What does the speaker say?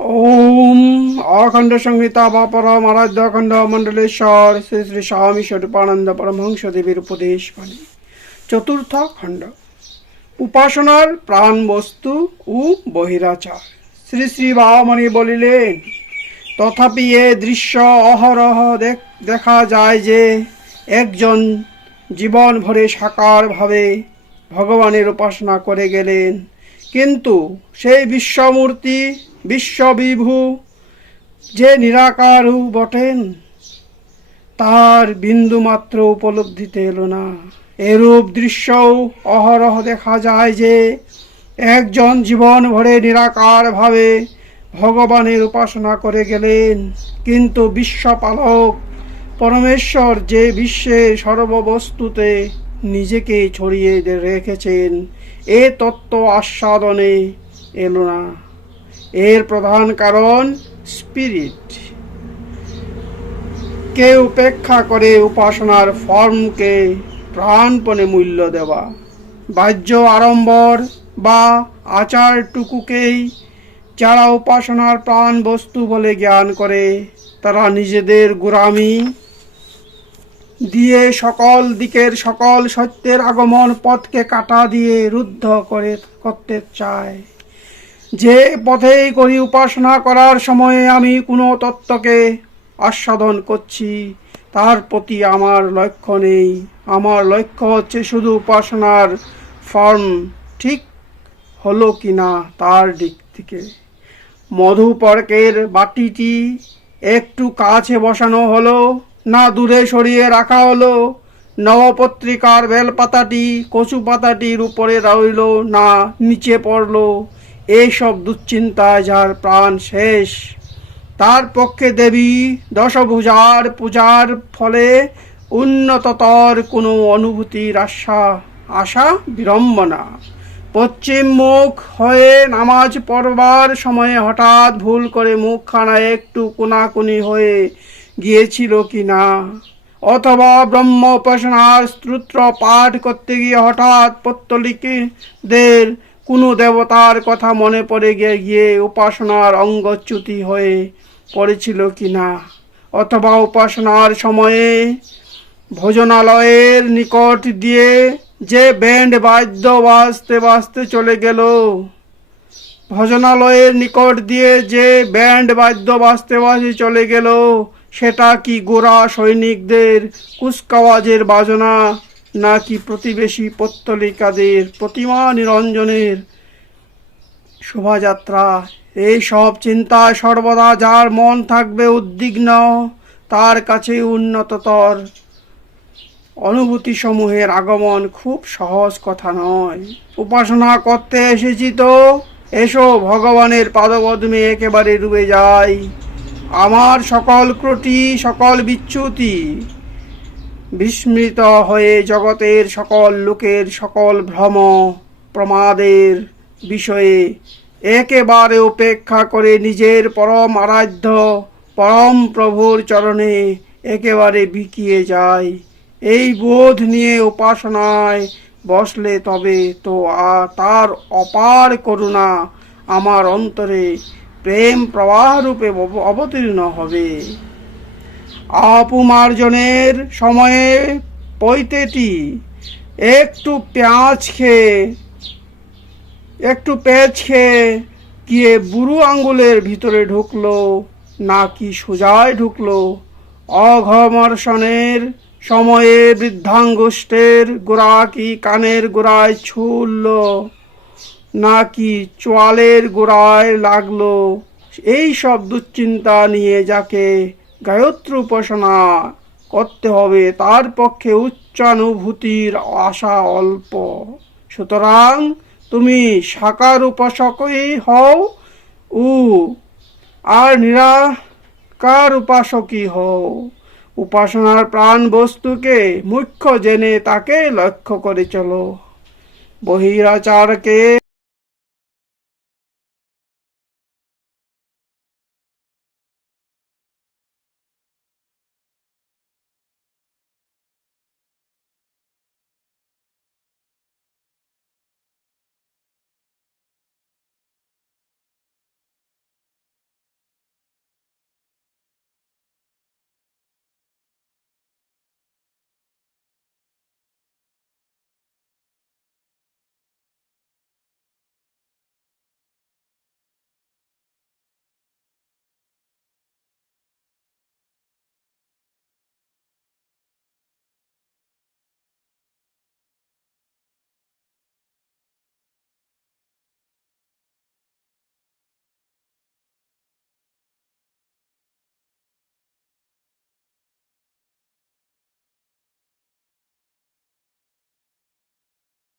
ওম অখণ্ড সংহিতা বা পরম আরাধ্য অখণ্ড মণ্ডলেশ্বর, শ্রী শ্রী স্বামী স্বরূপানন্দ পরমহংস দেবীর উপদেশ বাণী চতুর্থ খণ্ড। উপাসনার প্রাণ বস্তু ও বহিরাচার। শ্রী শ্রী বামণি বলিলেন, তথাপি এ দৃশ্য অহরহ দেখা যায় যে একজন জীবন ভরে সাকারভাবে ভগবানের উপাসনা করে গেলেন। কিন্তু সেই বিশ্বমূর্তি বিশ্ববিভু যে নিরাকারও বটেন, তার বিন্দুমাত্র উপলব্ধিতে এলো না। এরূপ দৃশ্যও অহরহ দেখা যায় যে, একজন জীবন ভরে নিরাকার ভাবে ভগবানের উপাসনা করে গেলেন। কিন্তু বিশ্বপালক পরমেশ্বর যে বিশ্বের সর্ববস্তুতে নিজেকে ছড়িয়ে রেখেছেন, এ তত্ত্ব আস্বাদনে এলো না। এর প্রধান কারণ স্পিরিট কে উপেক্ষা করে উপাসনার ফর্মকে প্রাণপণে মূল্য দেওয়া। বাহ্য আড়ম্বর বা আচারটুকুকেই যারা উপাসনার প্রাণ বস্তু বলে জ্ঞান করে, তারা নিজেদের গোড়ামি দিয়ে সকল দিকের সকল সত্যের আগমন পথকে কাটা দিয়ে রুদ্ধ করে করতে চায়। যে পথেই করি উপাসনা করার সময়ে আমি কোনো তত্ত্বকে আস্বাদন করছি, তার প্রতি আমার লক্ষ্য নেই। আমার লক্ষ্য হচ্ছে শুধু উপাসনার ফর্ম ঠিক হলো কি না তার দিক থেকে। মধুপর্কের বাটিটি একটু কাছে বসানো হলো, না দূরে সরিয়ে রাখা হলো, নবপত্রিকার বেলপাতাটি কচু পাতাটির উপরে রইল, না নিচে পড়ল। এইসব দুশ্চিন্তায় যার প্রাণ শেষ। তার পক্ষে দেবী দশভুজার পূজার ফলে উন্নততর কোনো অনুভূতির আশা আশা বিড়ম্বনা। পশ্চিম মুখ হয়ে নামাজ পড়বার সময়ে হঠাৎ ভুল করে মুখখানা একটু কোনাকুনি হয়ে গিয়েছিল কি না? অথবা ব্রহ্ম উপাসনার পাঠ করতে গিয়ে হঠাৎ পত্তলিকদের কোনো দেবতার কথা মনে পড়ে গিয়ে উপাসনার অঙ্গচ্যুতি হয়ে পড়েছিল কি না? অথবা উপাসনার সময়ে ভোজনালয়ের নিকট দিয়ে যে ব্যান্ড বাদ্য বাজতে বাজতে চলে গেল, ভজনালয়ের নিকট দিয়ে যে ব্যান্ড বাদ্য বাজতে বাজতে চলে গেল, সেটা কি গোরা সৈনিকদের কুচকাওয়াজের বাজনা? নাকি প্রতিবেশী পত্তলিকাদের প্রতিমা নিরঞ্জনের শোভাযাত্রা? এই সব চিন্তায় সর্বদা যার মন থাকবে উদ্বিগ্ন, তার কাছে উন্নততর। অনুভূতি সমূহের আগমন খুব সহজ কথা নয়। উপাসনা করতে এসেছি তো? এসো, ভগবানের পাদপদ্মে একেবারে ডুবে যাই। আমার সকল ক্রটি, সকল বিচ্যুতি বিস্মৃত হয়ে জগতের সকল লোকের সকল ভ্রম প্রমাদের বিষয়ে একেবারে উপেক্ষা করে নিজের পরম আরাধ্য, পরম প্রভুর চরণে একেবারে বিকিয়ে যায়। এই বোধ নিয়ে উপাসনায় বসলে তবে তো আর তার অপার করুণা আমার অন্তরে প্রেম প্রবাহ রূপে অবতীর্ণ হবে। অপমার্জনের সময়ে পৈতেটি একটু পেঁয়াজ খেয়ে, একটু পেঁয়াজ খেয়ে গিয়ে বুড়ো আঙ্গুলের ভিতরে ঢুকলো, নাকি সোজায় ঢুকলো। অঘমর্ষণের সময়ে বৃদ্ধাঙ্গুষ্ঠের গোড়া কি কানের গোড়ায় ছুলল নাকি চোয়ালের গোড়ায় লাগল। এই সব দুশ্চিন্তা নিয়ে যাকে গায়ত্রী উপাসনা করতে হবে। তার পক্ষে উচ্চানুভূতির আশা অল্প। সুতরাং তুমি সাকার উপাসকই হও ও আর নিরাকার উপাসকই হও। উপাসনার প্রাণ বস্তুকে মুখ্য জেনে তাকে লক্ষ্য করে চলো। বহিরাচারকে